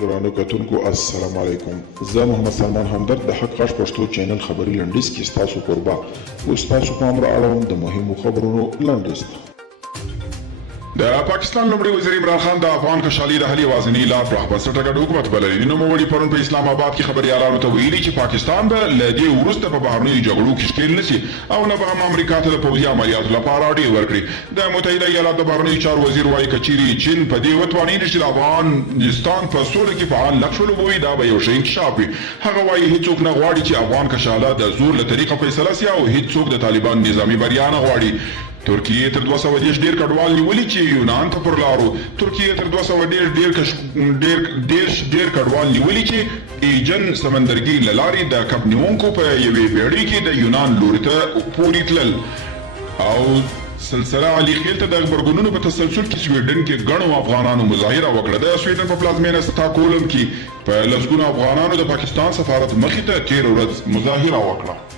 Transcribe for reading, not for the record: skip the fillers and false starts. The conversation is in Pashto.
درانه کتونکو السلام علیکم. زه محمد سلمان همدرد د حق غږ پښتو چینل خبري لنډیز کې ستاسو کوربه اوس تاسو پام را اړوم د مهمو خبرونو لنډیز ته. د پاکستان لومړي وزیر عمران خان د افغان خوشحالي د حل یوازینۍ لار پراخبنسټه ګډ حکومت بللی. نوموړي پرون په اسلام آباد کې خبریالانو ته ویلي چې پاکستان به له دې وروسته په بهرنیو جګړو کې ښکېل نشي او نه به هم امریکا ته د پوځي عملیاتو لپاره ډېر ورکړي. د متحده ایالاتو د بهرنیو چارو وزیر وایي که چیرې چین په دې وتوانېږي چې د افغانستان په سوله کې فعال نقش ولوبوي دا به یو ښه انکشاف وي. هغه وایي هیڅوک نه غواړي چې افغان کشاله د زور له طریقه فیصله سي او هیڅوک د طالبان نظامي بریا نه غواړي. ترکیه تر 210 ډیر کډوال نیولي چې یونان ته پر لارو. ترکیه تر 210 ډیر کډوال نیولي چې ایجن سمندرګي لاري د کب نیونکو په یوې بیړۍ کې د یونان لوري ته پورې تلل. او سلسله علي خیل ته د غبرګونونو په تسلسل کې سویډن کې ګڼو افغانانو مظاهره وکړه. د سویډن په پلازمینه ستاکهولم کې په لسګونو افغانانو د پاکستان سفارت مخې ته تېره ورځ مظاهره وکړه.